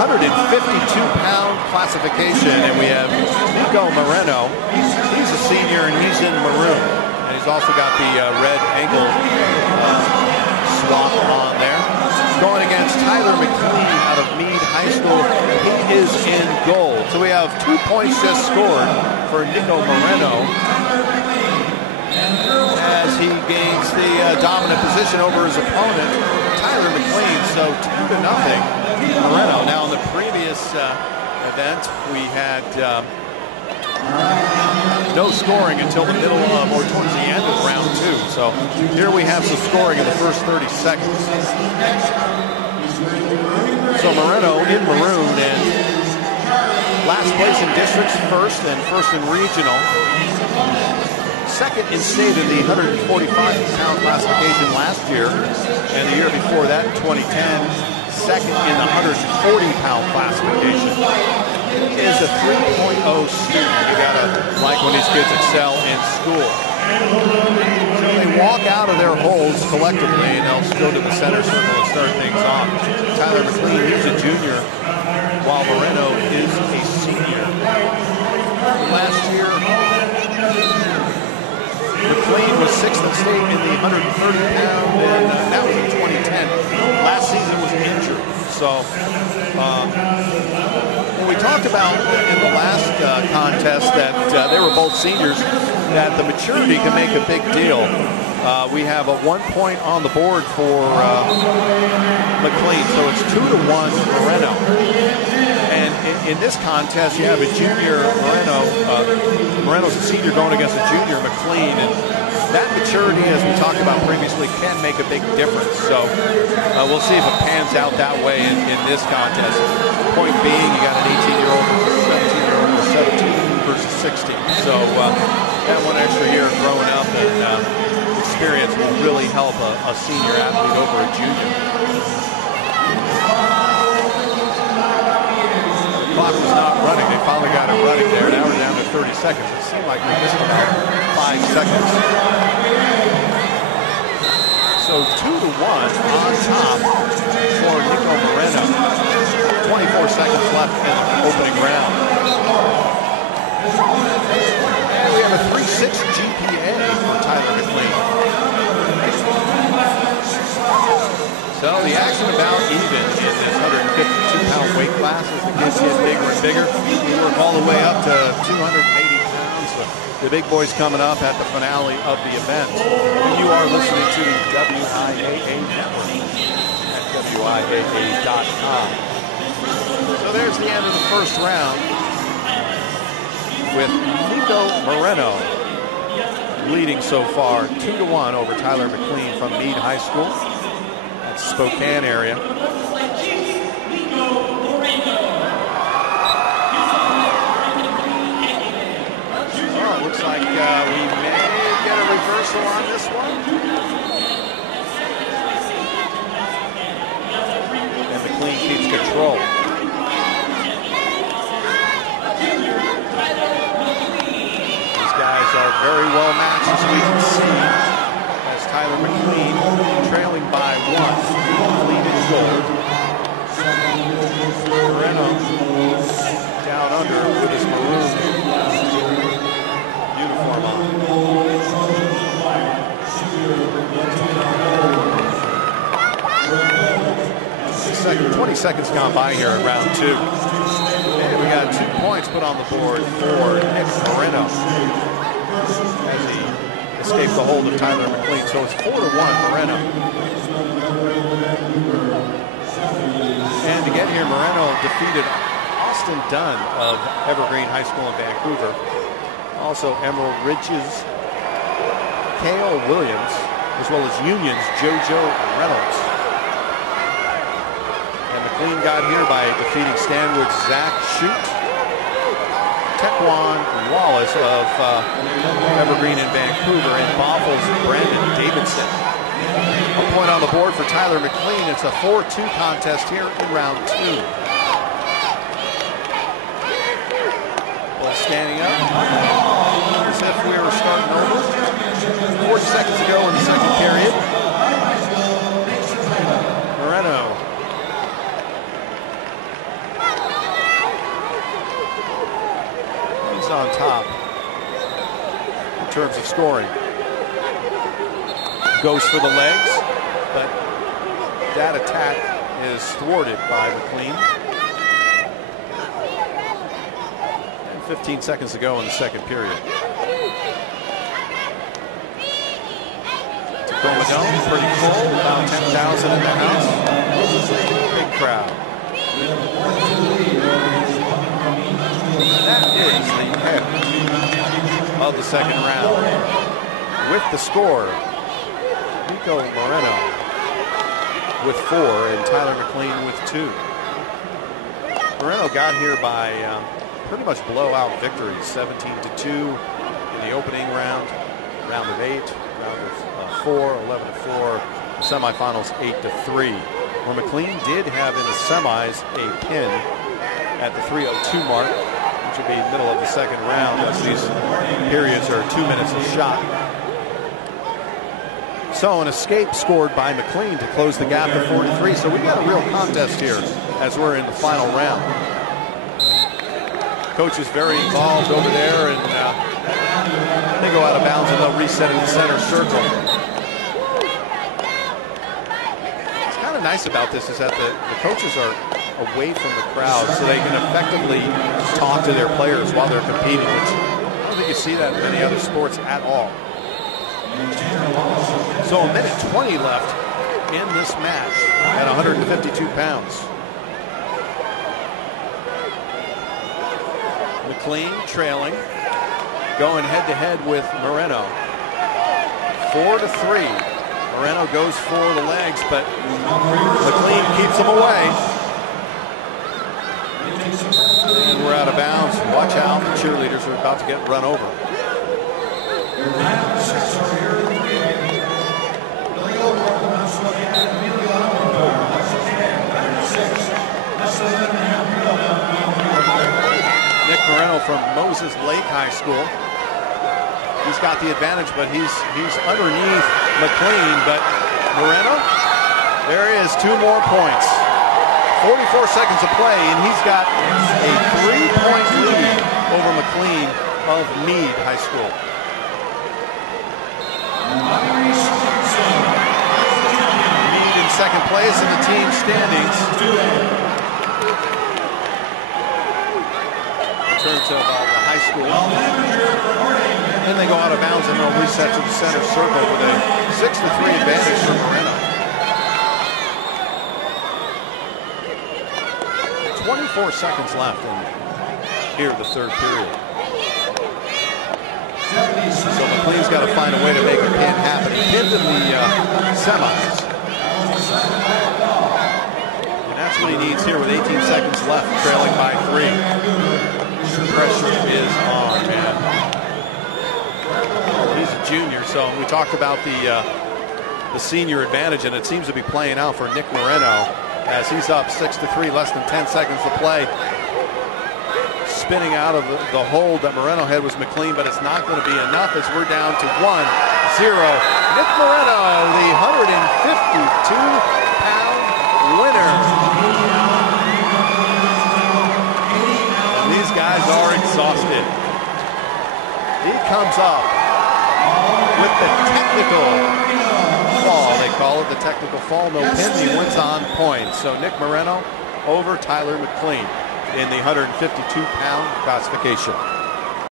152-pound classification, and we have Nico Moreno. He's a senior, and he's in maroon. And he's also got the red ankle swap on there. Going against Tyler McLean out of Mead High School. He is in goal. So we have 2 points just scored for Nico Moreno as he gains the dominant position over his opponent, Tyler McLean. So 2-0 Moreno. Now in the previous event, we had no scoring until the middle of, or towards the end of round 2. So here we have some scoring in the first 30 seconds. So Moreno in maroon and last place in districts, first and first in regional. Second in state in the 145-pound classification last year, and the year before that, in 2010, second in the 140-pound classification. Is a 3.0 student. You gotta like when these kids excel in school. So they walk out of their holes collectively, and they'll go to the center circle and start things off. Tyler McLean, he's a junior, while Moreno is a senior. Last year, McLean was 6th in state in the 130-pound, and that was in 2010. Last season was injured. So we talked about in the last contest that they were both seniors, that the maturity can make a big deal. We have a 1 point on the board for McLean, so it's 2-1 Moreno. And in this contest, you have a junior Moreno. Moreno's a senior going against a junior McLean, and that maturity, as we talked about previously, can make a big difference. So we'll see if it pans out that way in this contest. Point being, you got an 18-year-old versus 17-year-old, or 17 versus 16. So that one extra year growing up and experience will really help a senior athlete over a junior. The clock was not running. They finally got it running there. Now we're down to 30 seconds. It seemed like we missed about 5 seconds. So 2-1 on top for Nico Moreno. 24 seconds left in the opening round. And we have a 3.6 GPA for Tyler McLean. So the action about even in this 152-pound weight class as the kids get bigger and bigger. We work all the way up to 280 pounds. So the big boys coming up at the finale of the event. And you are listening to the WIAA Network at WIAA.com. So there's the end of the first round with Nico Moreno leading so far 2-1 over Tyler McLean from Mead High School. That's Spokane area. Oh, it looks like we may get a reversal on this one. And McLean keeps control. These guys are very well matched, as we can see, as Tyler McLean trailing by 1, leading gold. Moreno down under with his maroon uniform on. 20 seconds gone by here in round 2. And we got 2 points put on the board for Nick Moreno as he escaped the hold of Tyler McLean. So it's 4-1 Moreno. And to get here, Moreno defeated Austin Dunn of Evergreen High School in Vancouver. Also Emerald Ridge's Cale Williams, as well as Union's JoJo Reynolds. And McLean got here by defeating Stanwood's Zach Shute, Tequan Wallace of Evergreen in Vancouver, and Boffel's Brandon Davidson. A point on the board for Tyler McLean. It's a 4-2 contest here in round 2. Ball standing up as if we were starting over. 40 seconds to go in the second period. terms of scoring. Goes for the legs, but that attack is thwarted by McLean. And 15 seconds to go in the second period. Tacoma Dome, pretty full, about 10,000 in the house. Big crowd. That is the end of the second round. With the score, Nico Moreno with 4 and Tyler McLean with 2. Moreno got here by pretty much blowout victory, 17-2 in the opening round, round of 8, round of 4, 11-4, semifinals 8-3. Where McLean did have in the semis a pin at the 3:02 mark, which would be middle of the second round, as these periods are 2 minutes a shot. So an escape scored by McLean to close the gap to 43. So we got a real contest here as we're in the final round. Coach is very involved over there, and they go out of bounds and they'll reset in the center circle. What's kind of nice about this is that the coaches are away from the crowd, so they can effectively talk to their players while they're competing, which I don't think you see that in many other sports at all. So a minute 20 left in this match at 152 pounds. McLean trailing, going head-to-head with Moreno. 4-3. Moreno goes for the legs, but McLean keeps him away. And we're out of bounds. Watch out, the cheerleaders are about to get run over. Nick Moreno from Moses Lake High School. He's got the advantage, but he's underneath McLean. But Moreno, there is 2 more points. 44 seconds to play, and he's got a 3-point lead over McLean of Mead High School. Mead in second place in the team standings. In terms of the high school. And then they go out of bounds and they'll reset to the center circle with a 6-3 advantage for Moreno. 24 seconds left in here the third period. So McLean's got to find a way to make a pin happen. He pinned in the semis. And that's what he needs here with 18 seconds left, trailing by 3. Pressure is on, man. He's a junior, so we talked about the senior advantage, and it seems to be playing out for Nick Moreno as he's up 6-3, less than 10 seconds to play. Spinning out of the hold that Moreno had was McLean, but it's not going to be enough as we're down to 1-0. Nick Moreno, the 152-pound winner. And these guys are exhausted. He comes up with the technical fall, they call it, the technical fall. No pin, he wins on points. So Nick Moreno over Tyler McLean in the 152-pound classification.